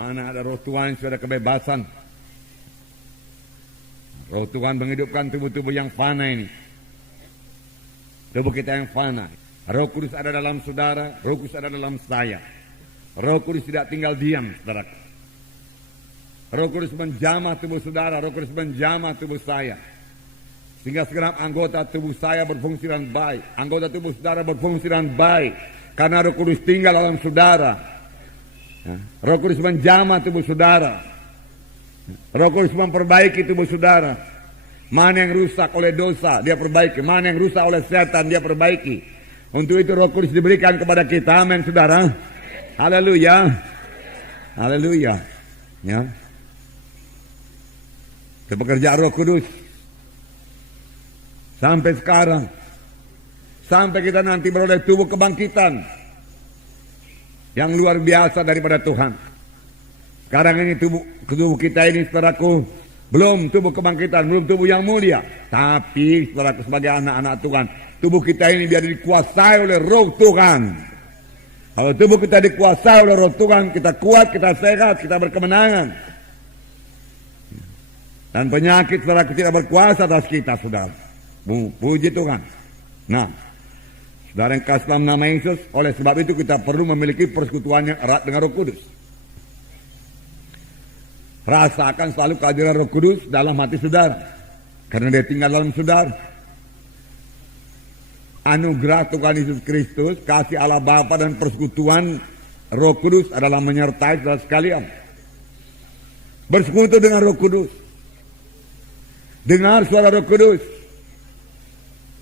Mana ada roh Tuhan sudah ada kebebasan. Roh Tuhan menghidupkan tubuh-tubuh yang fana ini. Tubuh kita yang fana. Roh Kudus ada dalam saudara, Roh Kudus ada dalam saya. Roh Kudus tidak tinggal diam, saudara. Roh Kudus menjamah tubuh saudara, Roh Kudus menjamah tubuh saya. Sehingga segenap anggota tubuh saya berfungsi dengan baik. Anggota tubuh saudara berfungsi dengan baik. Karena Roh Kudus tinggal dalam saudara. Roh Kudus menjamah tubuh saudara. Roh Kudus memperbaiki tubuh saudara. Mana yang rusak oleh dosa, dia perbaiki. Mana yang rusak oleh setan, dia perbaiki. Untuk itu Roh Kudus diberikan kepada kita. Amin, saudara. Haleluya. Haleluya. Ya. Itu pekerjaan Roh Kudus. Sampai sekarang. Sampai kita nanti beroleh tubuh kebangkitan. Yang luar biasa daripada Tuhan. Sekarang ini tubuh kita ini, saudaraku, belum tubuh kebangkitan, belum tubuh yang mulia. Tapi, saudaraku, sebagai anak-anak Tuhan, tubuh kita ini biar dikuasai oleh Roh Tuhan. Kalau tubuh kita dikuasai oleh Roh Tuhan, kita kuat, kita sehat, kita berkemenangan. Dan penyakit, saudaraku, tidak berkuasa atas kita, saudara. Puji Tuhan. Nah, saudara yang kasih dalam nama Yesus, oleh sebab itu kita perlu memiliki persekutuan yang erat dengan Roh Kudus. Rasakan selalu kehadiran Roh Kudus dalam hati saudara. Karena dia tinggal dalam saudara. Anugerah Tuhan Yesus Kristus, kasih Allah Bapa dan persekutuan Roh Kudus adalah menyertai saudara sekalian. Bersekutu dengan Roh Kudus. Dengar suara Roh Kudus.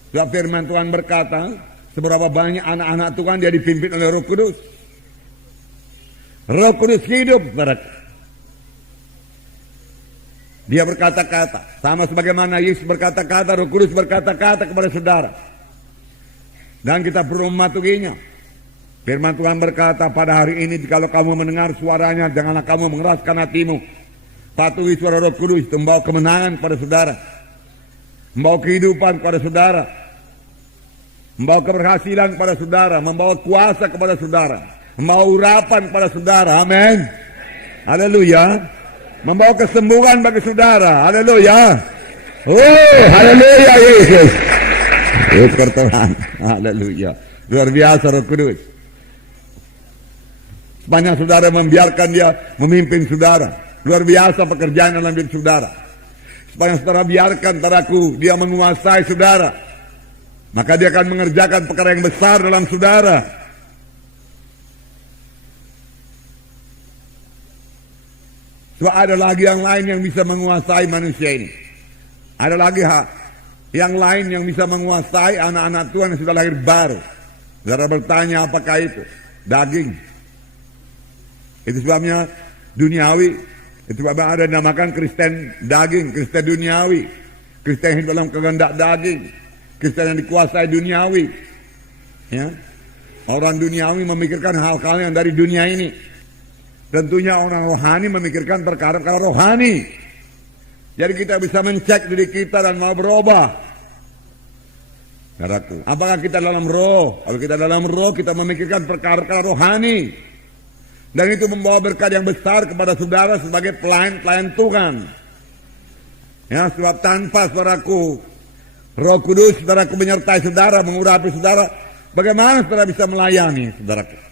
Sebab firman Tuhan berkata, seberapa banyak anak-anak Tuhan dia dipimpin oleh Roh Kudus. Roh Kudus hidup, saudara. Dia berkata-kata, sama sebagaimana Yesus berkata-kata, Roh Kudus berkata-kata kepada saudara. Dan kita perlu mematuhinya. Firman Tuhan berkata, pada hari ini kalau kamu mendengar suaranya, janganlah kamu mengeraskan hatimu. Patuhi suara Roh Kudus, itu membawa kemenangan pada saudara. Membawa kehidupan kepada saudara. Membawa keberhasilan kepada saudara. Membawa kuasa kepada saudara. Membawa urapan kepada saudara. Amin. Haleluya. Membawa kesembuhan bagi saudara. Haleluya. Oh, haleluya Yesus. Syukur Tuhan. Haleluya. Luar biasa Roh Kudus. Sepanjang saudara membiarkan dia memimpin saudara. Luar biasa pekerjaan dalam hidup saudara. Sepanjang saudara biarkan saudaraku dia menguasai saudara. Maka dia akan mengerjakan perkara yang besar dalam saudara. Sebab ada lagi yang lain yang bisa menguasai manusia ini. Ada lagi yang lain yang bisa menguasai anak-anak Tuhan yang sudah lahir baru. Saudara bertanya apakah itu? Daging. Itu sebabnya duniawi. Itu sebabnya ada yang dinamakan Kristen daging, Kristen duniawi. Kristen yang hidup dalam kehendak daging. Kristen yang dikuasai duniawi. Ya. Orang duniawi memikirkan hal-hal yang dari dunia ini. Tentunya orang rohani memikirkan perkara-perkara rohani. Jadi kita bisa mencek diri kita dan mau berubah. Saudaraku, apakah kita dalam roh? Kalau kita dalam roh, kita memikirkan perkara-perkara rohani. Dan itu membawa berkat yang besar kepada saudara sebagai pelayan Tuhan. Ya, sebab tanpa saudaraku, Roh Kudus, saudaraku menyertai saudara, mengurapi saudara, bagaimana saudara bisa melayani saudaraku?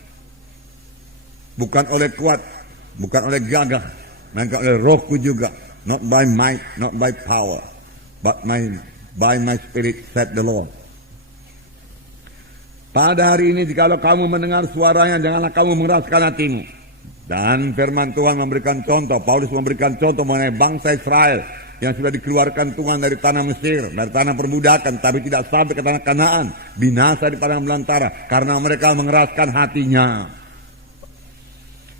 Bukan oleh kuat, bukan oleh gagah, melainkan oleh Rohku juga. Not by might, not by power, but by my spirit, said the Lord. Pada hari ini jikalau kamu mendengar suaranya, janganlah kamu mengeraskan hatimu. Dan firman Tuhan memberikan contoh, Paulus memberikan contoh mengenai bangsa Israel yang sudah dikeluarkan Tuhan dari tanah Mesir, dari tanah perbudakan, tapi tidak sampai ke tanah Kanaan, binasa di padang belantara karena mereka mengeraskan hatinya.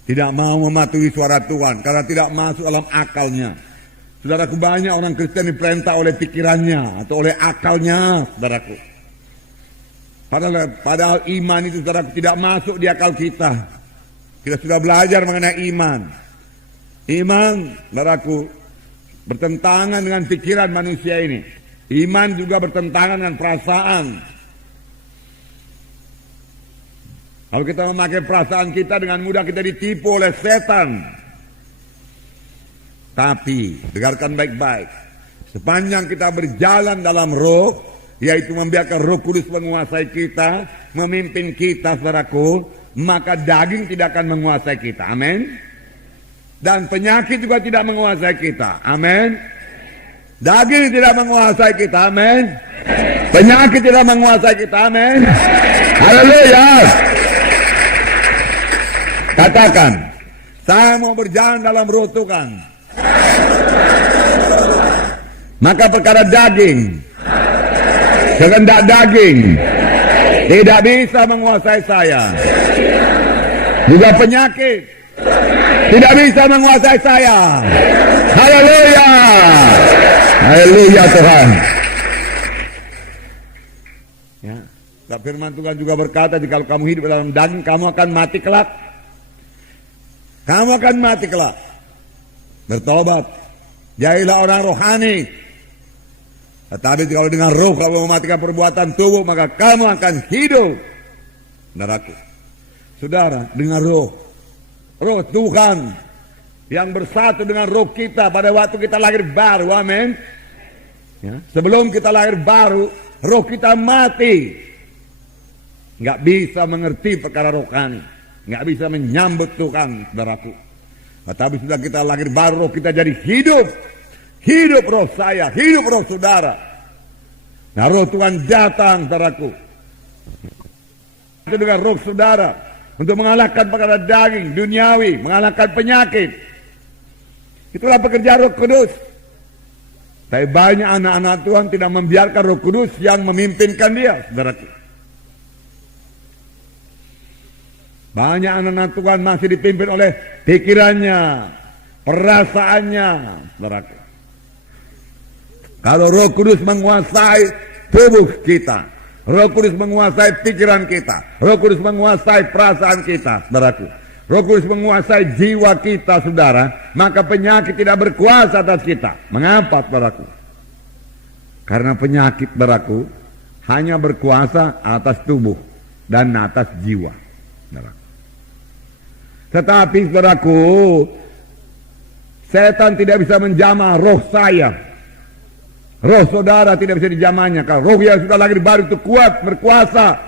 Tidak mau mematuhi suara Tuhan karena tidak masuk dalam akalnya. Saudaraku, banyak orang Kristen diperintah oleh pikirannya atau oleh akalnya, saudaraku. Padahal iman itu, saudaraku, tidak masuk di akal kita. Kita sudah belajar mengenai iman. Iman, saudaraku, bertentangan dengan pikiran manusia ini. Iman juga bertentangan dengan perasaan. Kalau kita memakai perasaan kita, dengan mudah kita ditipu oleh setan. Tapi, dengarkan baik-baik. Sepanjang kita berjalan dalam roh, yaitu membiarkan Roh Kudus menguasai kita, memimpin kita, saudaraku, maka daging tidak akan menguasai kita. Amin. Dan penyakit juga tidak menguasai kita. Amin. Daging tidak menguasai kita. Amin. Penyakit tidak menguasai kita. Amin. Haleluya. Katakan, saya mau berjalan dalam roh Tuhan. Maka perkara daging, kehendak daging tidak bisa menguasai saya. Juga penyakit tidak bisa menguasai saya. Haleluya. Haleluya Tuhan. Ya, dan firman Tuhan juga berkata, jika kamu hidup dalam daging, kamu akan mati kelak. Kamu akan mati kelak. Bertobat, jadilah orang rohani. Tetapi kalau dengan roh kamu mematikan perbuatan tubuh, maka kamu akan hidup. Saudaraku, saudara, dengan roh Tuhan yang bersatu dengan roh kita pada waktu kita lahir baru. Amin. Ya, sebelum kita lahir baru, roh kita mati, nggak bisa mengerti perkara rohani, nggak bisa menyambut Tuhan, saudaraku. Tetapi sudah kita lahir baru, roh kita jadi hidup. Hidup roh saya, hidup roh saudara. Nah, roh Tuhan datang, saudaraku, itu dengan roh saudara untuk mengalahkan perkara daging, duniawi, mengalahkan penyakit. Itulah pekerjaan Roh Kudus. Tapi banyak anak-anak Tuhan tidak membiarkan Roh Kudus yang memimpinkan dia, saudaraku. Banyak anak-anak Tuhan masih dipimpin oleh pikirannya, perasaannya, saudaraku. Kalau Roh Kudus menguasai tubuh kita, Roh Kudus menguasai pikiran kita, Roh Kudus menguasai perasaan kita, saudaraku. Roh Kudus menguasai jiwa kita, saudara, maka penyakit tidak berkuasa atas kita. Mengapa, saudaraku? Karena penyakit, saudaraku, hanya berkuasa atas tubuh dan atas jiwa, saudaraku. Tetapi, saudaraku, setan tidak bisa menjamah roh saya. Roh saudara tidak bisa dijamahnya. Kalau roh yang sudah lahir baru itu kuat, berkuasa.